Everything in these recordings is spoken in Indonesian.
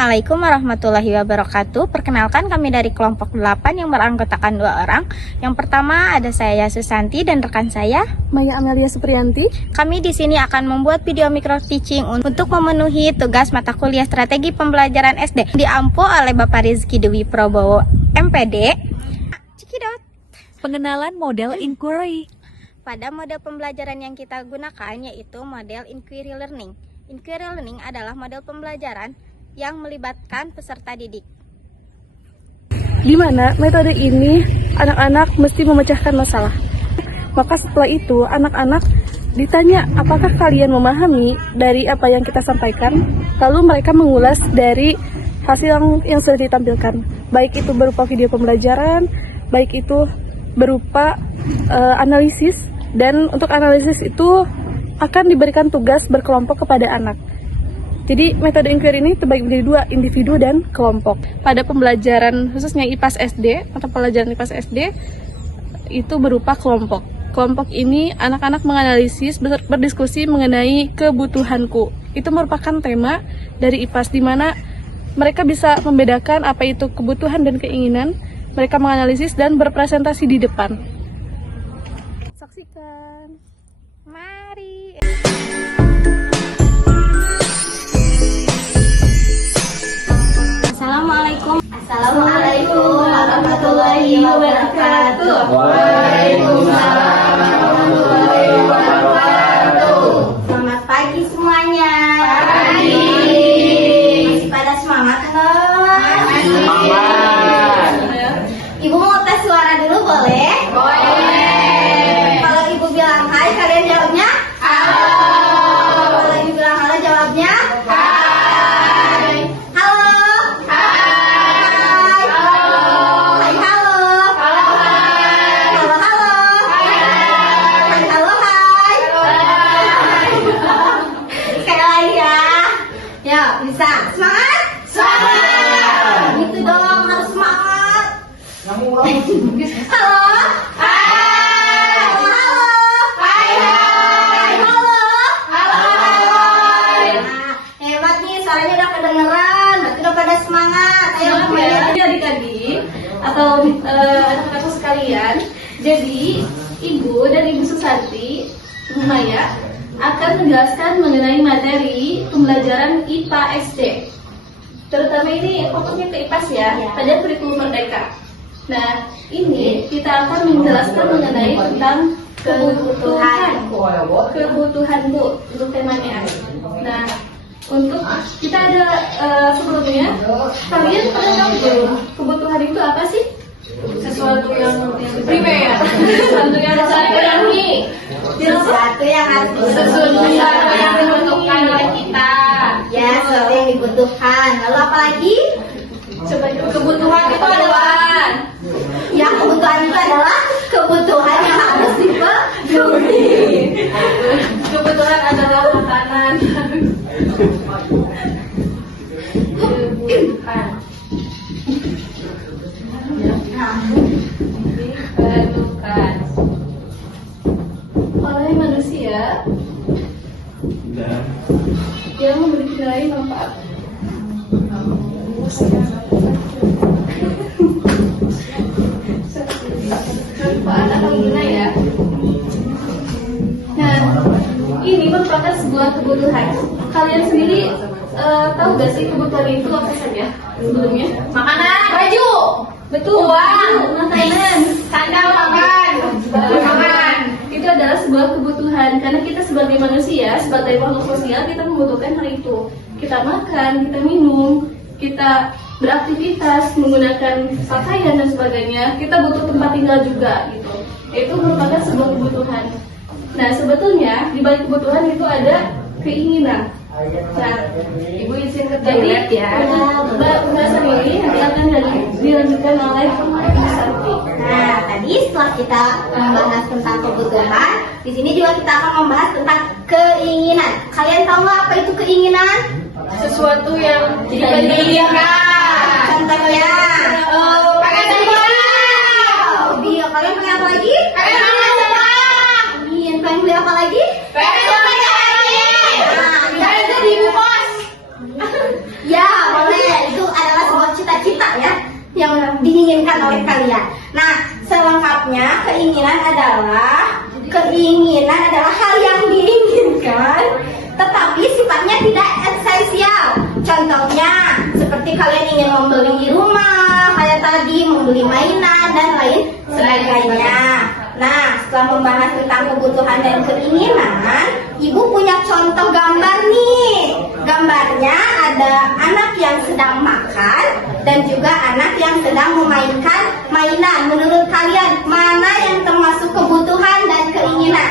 Assalamualaikum warahmatullahi wabarakatuh. Perkenalkan, kami dari kelompok 8 yang beranggotakan 2 orang. Yang pertama ada saya Susanti dan rekan saya Maya Amelia Supriyanti. Kami di sini akan membuat video micro teaching untuk memenuhi tugas mata kuliah strategi pembelajaran SD diampu oleh Bapak Rizky Dewi Probowo MPD. Cikidot. Pengenalan model inquiry. Pada model pembelajaran yang kita gunakan yaitu model inquiry learning. Inquiry learning adalah model pembelajaran yang melibatkan peserta didik. Di mana metode ini anak-anak mesti memecahkan masalah. Maka setelah itu anak-anak ditanya apakah kalian memahami dari apa yang kita sampaikan. Lalu mereka mengulas dari hasil yang sudah ditampilkan. Baik itu berupa video pembelajaran, baik itu berupa analisis. Dan untuk analisis itu akan diberikan tugas berkelompok kepada anak. Jadi metode inquiry ini terbagi menjadi 2, individu dan kelompok. Pada pembelajaran khususnya IPAS SD atau pelajaran IPAS SD itu berupa kelompok. Kelompok ini anak-anak menganalisis, berdiskusi mengenai kebutuhanku. Itu merupakan tema dari IPAS di mana mereka bisa membedakan apa itu kebutuhan dan keinginan. Mereka menganalisis dan berpresentasi di depan. Saksikan. Mari. Assalamualaikum warahmatullahi wabarakatuh. Waalaikumsalam warahmatullahi wabarakatuh. Selamat pagi semuanya. Pagi. Masih pada semangat enggak? Semangat. Ibu mau tes suara dulu boleh? Boleh. Kalau ibu bilang hai, kalian jawabnya? Halo. Kalau ibu bilang halo, jawabnya? Hai. Halo. Hai. Halo. Hai, halo. Halo. Halo, halo. Hai, halo, hai. Sekali lagi ya. Ya, bisa. Semangat? Semangat. Gitu dong, harus semangat. Halo. Hai. Halo. Hai. Halo. Hai. Nah, hebat nih, suaranya udah kedengeran. Berarti udah pada semangat. Ayo semuanya. Adik-adik atau anak-anak sekalian, jadi Ibu dan Ibu Susanti, Ibu Maya akan menjelaskan mengenai materi pembelajaran IPA SD. Terutama ini fokusnya ke IPAS ya, pada kurikulum merdeka. Nah, ini kita akan menjelaskan mengenai tentang kebutuhan Bu untuk temanya. Nah, untuk kita ada sebelumnya, kalian pernah tahu belum kebutuhan itu apa sih? Sesuatu yang primer, sesuatu yang harus dipenuhi. Sesuatu yang harus Sesuatu yang dibutuhkan oleh kita. Ya, sesuatu yang dibutuhkan. Lalu apa lagi? Coba kebutuhan itu adalah Yang kebutuhan itu adalah kebutuhan yang harus dipenuhi. kebutuhan adalah makanan. Kebutuhan diperlukan oleh manusia yang memiliki manfaat. Manfaat atau guna ya. Nah, ini merupakan sebuah kebutuhan. Kalian sendiri tahu gak sih kebutuhan itu apa saja sebelumnya? Makanan. Baju. Betul. Uang. Makanan. Sandal makan. Makan. Itu adalah sebuah kebutuhan karena kita sebagai manusia, sebagai makhluk sosial, kita membutuhkan hal itu. Kita makan, kita minum, kita beraktivitas, menggunakan pakaian dan sebagainya. Kita butuh tempat tinggal juga gitu. Itu merupakan sebuah kebutuhan. Nah, sebetulnya di balik kebutuhan itu ada keinginan. Nah, Ibu izin ke toilet ya. Pembahasan ini nanti akan dilanjutkan oleh Ibu Santi. Nah, tadi setelah kita membahas tentang kebutuhan, di sini juga kita akan membahas tentang keinginan. Kalian tahu nggak apa itu keinginan? Sesuatu yang Diinginkan. Contohnya, Pakai sandal. hobi. Kalian pengen apa lagi? Pakai sandal. Ingin pengen beli apa lagi? Pakai sandal. Nah, Saya jadi ibu kos. ya boleh. yang diinginkan oleh kalian. Nah, selengkapnya keinginan adalah hal yang diinginkan tetapi sifatnya tidak esensial. Contohnya seperti kalian ingin membeli rumah, kayak tadi membeli mainan dan lain sebagainya. Nah, setelah membahas tentang kebutuhan dan keinginan, Ibu punya contoh gambar nih. Gambarnya ada anak yang sedang makan dan juga anak yang sedang memainkan mainan. Menurut kalian, mana yang termasuk kebutuhan dan keinginan?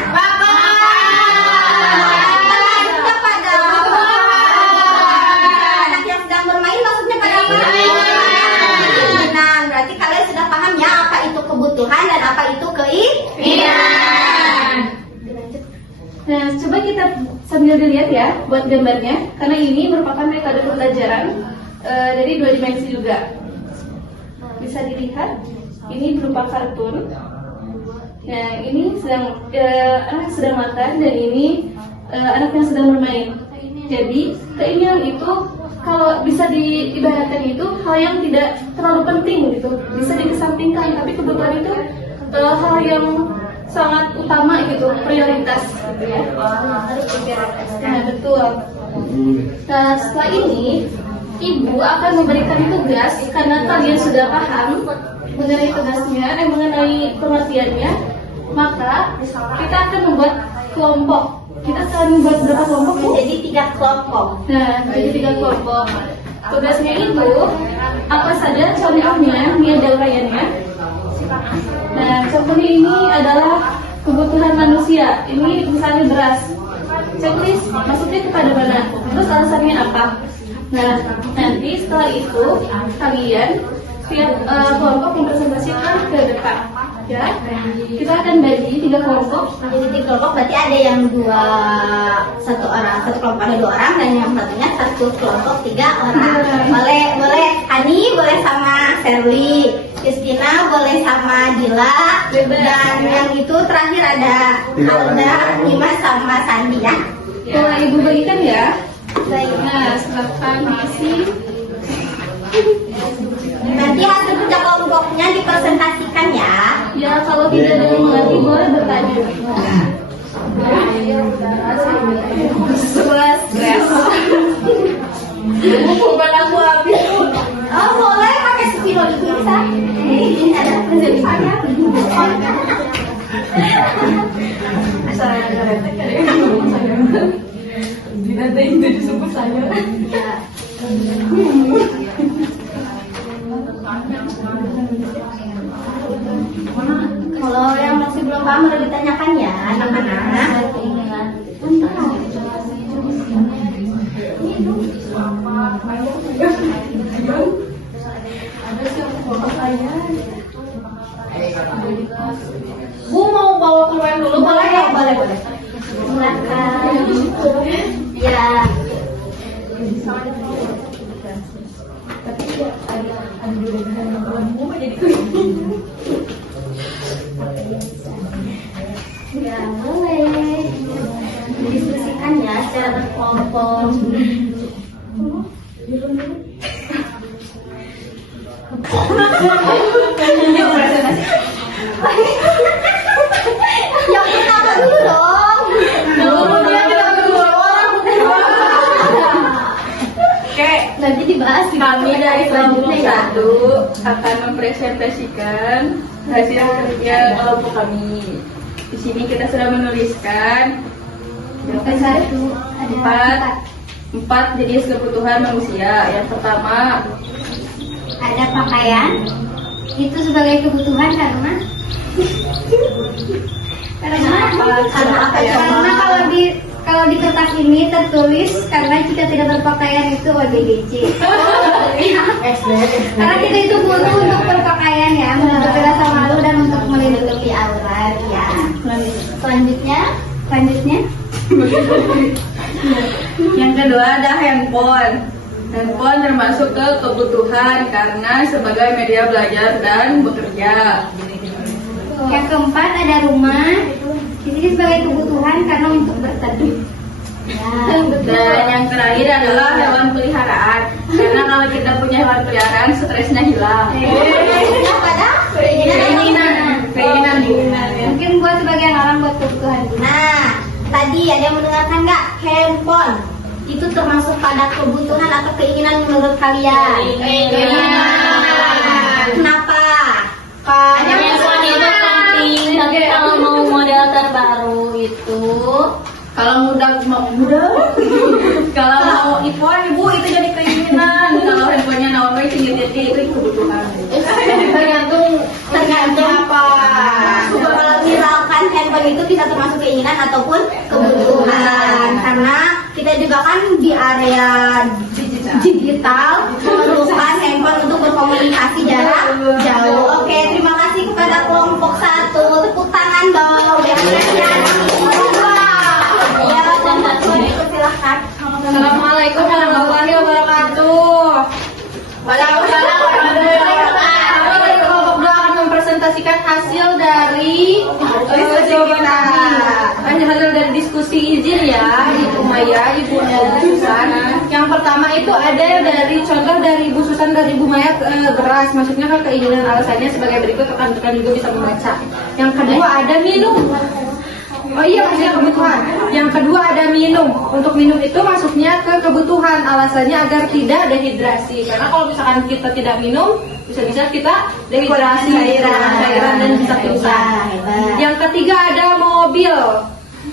Anak yang sedang bermain maksudnya pada apa? Nah, berarti kalian sudah paham ya apa itu kebutuhan dan apa itu keinginan. Nah, coba kita sambil dilihat ya buat gambarnya, karena ini merupakan metode pembelajaran dari 2 dimensi juga. Bisa dilihat, ini berupa kartun. Nah, ini anak sedang makan dan ini anak yang sedang bermain. Jadi, keinginan itu kalau bisa diibaratkan itu hal yang tidak terlalu penting gitu, bisa dikesampingkan, tapi kebutuhan itu hal yang sangat utama gitu, prioritas gitu ya. Nah, betul. Nah, setelah ini Ibu akan memberikan tugas karena kalian sudah paham mengenai tugasnya, mengenai pengertiannya, maka kita akan membuat kelompok. Kita akan membuat berapa kelompok, Bu? Jadi 3 kelompok. Nah, jadi 3 kelompok. Tugasnya itu apa saja contohnya, ini ada uraiannya. Nah, contohnya ini adalah kebutuhan manusia. Ini misalnya beras. Checklist maksudnya kepada mana? Terus alasannya apa? Nah, nanti setelah itu kalian tiap kelompok mempresentasikan ke depan. Ya, kita akan bagi 3 kelompok. Jadi 3 kelompok berarti ada yang satu kelompok ada 2 orang dan yang satunya satu kelompok 3 orang. Boleh Hani boleh sama Sherly, Christina boleh sama Dila, dan yang itu terakhir ada Alda, Dimas sama Sandi ya. Coba Ibu bagikan ya. Baik. Nah, silakan isi. Nanti hasil kerja kelompoknya dipresentasikan ya. Ya, kalau tidak ada yang mengerti boleh bertanya. Stres. Bukan aku habis. Oh boleh pakai spidol itu bisa. Ini ada presentasinya. Nanti itu disebut saya. Kalau yang masih belum paham udah ditanyakan ya anak-anak. Bu mau bawa keluar dulu Boleh ya, boleh. Silakan. Ya. Ya boleh. Diskusikan ya secara berkelompok. Yang pertama dulu dong. Oke, Nanti dibahas di kami dari kelompok selanjutnya ya. 1 akan mempresentasikan hasil kerja kelompok kami. Di sini kita sudah menuliskan Satu, ada 4 jenis kebutuhan manusia. Yang pertama, ada pakaian. Itu sebagai kebutuhan karena karena kalau di kertas ini tertulis karena jika tidak berpakaian itu ODGJ. Karena kita itu butuh untuk berpakaian ya, menutupi rasa malu dan untuk melindungi aurat ya. Selanjutnya. yang kedua ada handphone. Handphone termasuk ke kebutuhan karena sebagai media belajar dan bekerja. Yang keempat ada rumah. Di sini sebagai kebutuhan karena untuk berteduh. Dan yang terakhir adalah hewan peliharaan. Karena kalau kita punya hewan peliharaan, stresnya hilang. Nah, pada Keinginan. mungkin buat sebagian orang buat kebutuhan. Nah, tadi ada yang mendengarkan nggak? Handphone itu termasuk pada kebutuhan atau keinginan menurut kalian? Kenapa? Karena handphone itu penting, tapi kalau mau model terbaru itu kalau kalau mau iPhone, ibu itu jadi keinginan. Kalau handphonenya naon tinggi itu kebutuhan. tergantung apa. Kalau misalkan handphone itu bisa termasuk keinginan ataupun kebutuhan, karena kita juga kan di area digital memerlukan handphone untuk berkomunikasi jarak jauh. Oke, terima kasih kepada kelompok 1. Tepuk tangan dong. Ya, kelompok 2 silahkan. Assalamualaikum warahmatullahi wabarakatuh. Waalaikumsalam warahmatullahi wabarakatuh. Kami dari kelompok 2 akan mempresentasikan hasil dari hasil dari diskusi izin ya, Ibu Maya, Ibu Susan. Yang pertama itu ada dari contoh dari Ibu Susan dan Ibu Maya beras, maksudnya kan keinginan alasannya sebagai berikut, rekan-rekan juga bisa membaca. Yang kedua ada minum. Oh iya, maksudnya kebutuhan. Yang kedua ada minum. Untuk minum itu masuknya ke kebutuhan, alasannya agar tidak dehidrasi. Karena kalau misalkan kita tidak minum, bisa-bisa kita dehidrasi, cairan dan bisa pingsan. Yang ketiga ada mobil.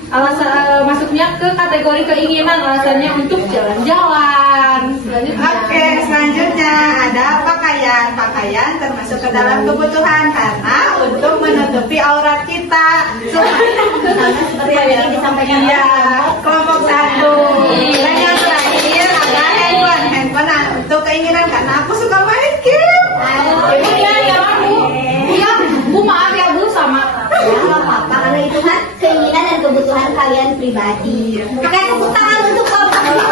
Alasan masuknya ke kategori keinginan, alasannya untuk jalan-jalan. Oke, selanjutnya ada pakaian. Pakaian termasuk ke dalam kebutuhan karena untuk menutupi aurat kita. Seperti yang disampaikan Iya, kelompok 1. Dan yang terakhir ada handphone. Handphone untuk keinginan karena aku suka main game. Bu maaf ya Bu, sama. Nggak apa-apa, karena itu kan keinginan dan kebutuhan kalian pribadi. Oke, tepuk tangan untuk kelompok 2.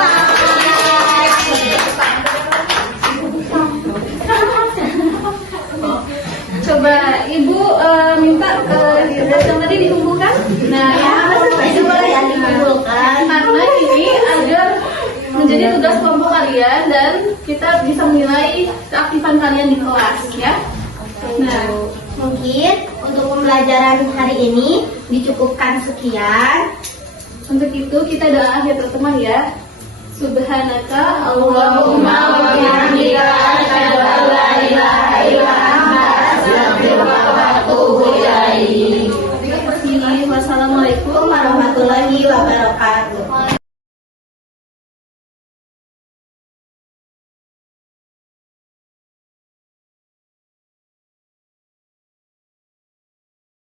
Coba Ibu minta yang tadi dikumpulkan. Nah, Itu boleh ya dikumpulkan. karena ini agar menjadi tugas kelompok kalian dan kita bisa menilai keaktifan kalian di kelas ya. Nah, Mungkin untuk pembelajaran hari ini dicukupkan sekian. untuk itu kita doa akhir pertemuan ya. Subhanaka Allahumma wa bihamdika asyhadu